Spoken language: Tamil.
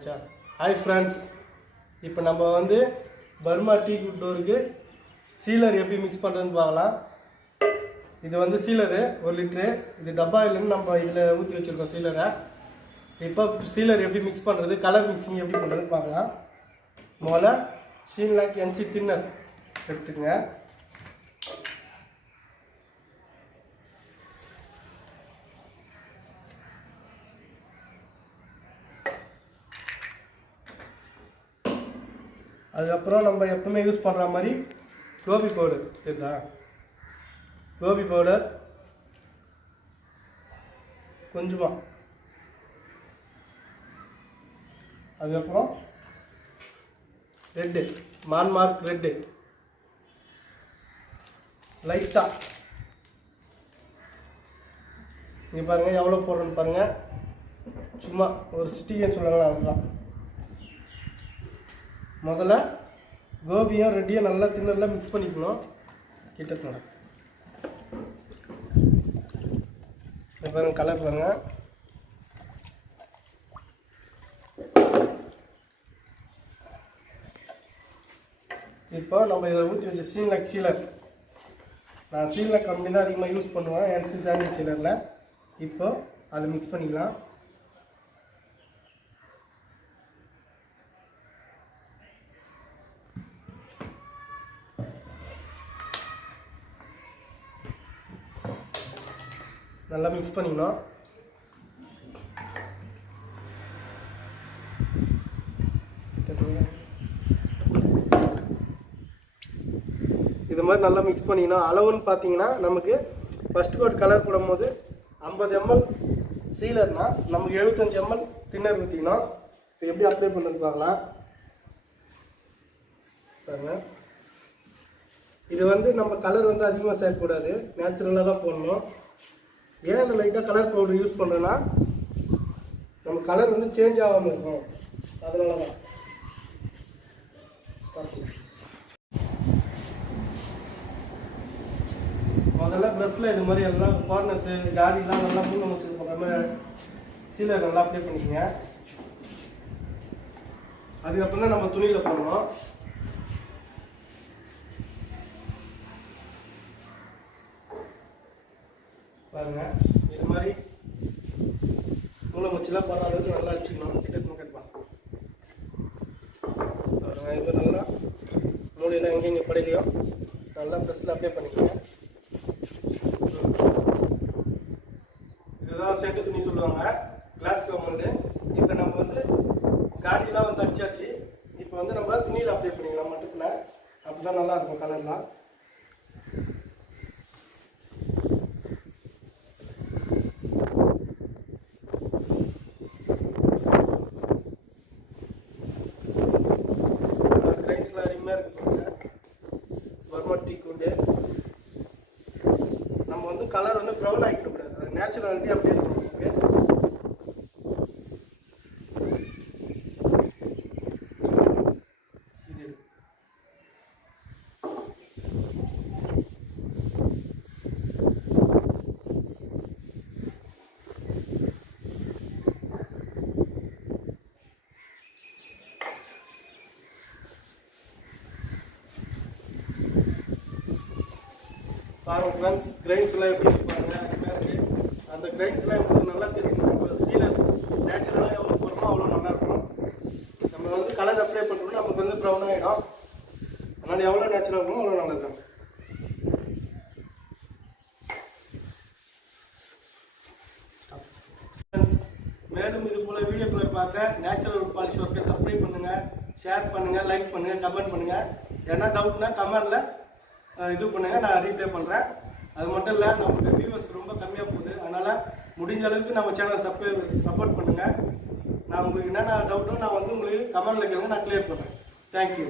ஆயிடுச்சா? ஹாய் ஃப்ரெண்ட்ஸ், இப்போ நம்ம வந்து பர்மா டீ டோருக்கு சீலர் எப்படி மிக்ஸ் பண்ணுறதுன்னு பார்க்கலாம். இது வந்து சீலரு 1 லிட்ரு. இது டப்பா இல்லைன்னு நம்ம இதில் ஊற்றி வச்சுருக்கோம் சீலரை. இப்போ சீலர் எப்படி மிக்ஸ் பண்ணுறது, கலர் மிக்சிங் எப்படி பண்ணுறதுன்னு பார்க்கலாம். முதல்ல ஷீன்லாக் NC தின்னர் எடுத்துக்கங்க. அதுக்கப்புறம் நம்ம எப்பவுமே யூஸ் பண்ணுற மாதிரி கோபி பவுடர் தெரியுதா, கோபி பவுடர் கொஞ்சமாக. அதுக்கப்புறம் ரெட்டு மார்க் ரெட்டு லைட்டாக. இங்கே பாருங்கள் எவ்வளோ போடுறேன்னு பாருங்கள். சும்மா ஒரு சிட்டிகன்னு சொல்லுவாங்களா, அதுதான். முதல்ல கோபியும் ரெட்டியும் நல்லா தின்னரில் மிக்ஸ் பண்ணிக்கணும். கிட்டத்தட்ட பாருங்க, கலர் பாருங்க. இப்போ நம்ம இதை ஊற்றி வச்ச ஷீன்லாக் சீலர், நான் ஷீன்லாக் கம்பெனி தான் அதிகமாக யூஸ் பண்ணுவேன் NC சாண்டில் சீலரில். இப்போ அதை மிக்ஸ் பண்ணிக்கலாம். நல்லா மிக்ஸ் பண்ணிக்கணும். இது மாதிரி நல்லா மிக்ஸ் பண்ணிக்கணும். அளவுன்னு பார்த்தீங்கன்னா நமக்கு ஃபஸ்ட் கோட் கலர் போடும்போது 50 ml சீலர்னா நமக்கு 75 ml தின்னர் ஊற்றிக்கணும். இப்போ எப்படி அப்ளை பண்ணுறது பார்க்கலாம். பாருங்க, இது வந்து நம்ம கலர் வந்து அதிகமாக சேர்க்கக்கூடாது, நேச்சுரலாக தான் போடணும். ஏன் இந்த லைட்டாக கலர் பவுடர் யூஸ் பண்ணுறோன்னா நம்ம கலர் வந்து சேஞ்ச் ஆகாமல் இருக்கும், அதனால தான். முதல்ல ப்ரெஷ்ஷில் இது மாதிரி எல்லாம் கார்னர்ஸு காடிலாம் நல்லா மூணு முடிச்சு போகிற மாதிரி சீலர் நல்லா அப்ளை பண்ணிக்கோங்க. அதுக்கப்புறம் தான் நம்ம துணியில் போடணும். பாருங்க, இது மாதிரி மூளை முச்செல்லாம் போடுற அளவுக்கு நல்லா வச்சுக்கணும். கிட்ட கட்டலாம். பாருங்க, இது நல்லா மூளையில் எங்கெங்கே படையிலையோ நல்லா ப்ரெஷ்ஷில் அப்ளை பண்ணிக்கோங்க. இதுதான் சென்ட் துணி சொல்லுவாங்க, கிளாஸ் கவர்மெண்ட்டு. இப்போ நம்ம வந்து காடிலாம் வந்து அடிச்சாச்சு. இப்போ வந்து நம்ம துணியில் அப்ளை பண்ணிக்கலாம் மட்டத்தில். அப்படி தான் நல்லாயிருக்கும் கலர்லாம். நம்ம வந்து கலர் வந்து ப்ரௌன் ஆகிடக்கூடாது, அது நேச்சுரலிட்டி அப்படியே இருக்கும். பாருங்கள் ஃப்ரெண்ட்ஸ், கிரைன்ஸ்லாம் எப்படி இருப்பாங்க. அந்த கிரைன்ஸ்லாம் உங்களுக்கு நல்லா தெரியும். சீலர் நேச்சுரலாக எவ்வளோ போகிறோமோ அவ்வளோ நல்லாயிருக்கும். நம்ம வந்து கலர் அப்ளை பண்ணுறோம்னா நமக்கு வந்து ப்ரௌன் ஆகிடும். அதனால் எவ்வளோ நேச்சுரலாக இருக்குமோ அவ்வளோ நல்லா இருக்கும். ஃப்ரெண்ட்ஸ், மேலும் இது போல் வீடியோக்களை பார்க்க நேச்சுரல் உட் பாலிஷ் ஒர்க்கை சப்ஸ்கிரைப் பண்ணுங்கள், ஷேர் பண்ணுங்கள், லைக் பண்ணுங்கள், கமெண்ட் பண்ணுங்கள். என்ன டவுட்னா கமெண்டில் இது பண்ணுங்கள், நான் ரீப்ளே பண்ணுறேன். அது மட்டும் இல்லை, நமக்கு வியூவர்ஸ் ரொம்ப கம்மியாக போகுது. அதனால் முடிஞ்ச அளவுக்கு நம்ம சேனலை சப்போர்ட் பண்ணுங்கள். நான் உங்களுக்கு என்னென்ன டவுட்டோ நான் வந்து உங்களுக்கு கமெண்டில் கேளுங்க, நான் கிளியர் பண்ணுறேன். தேங்க்யூ.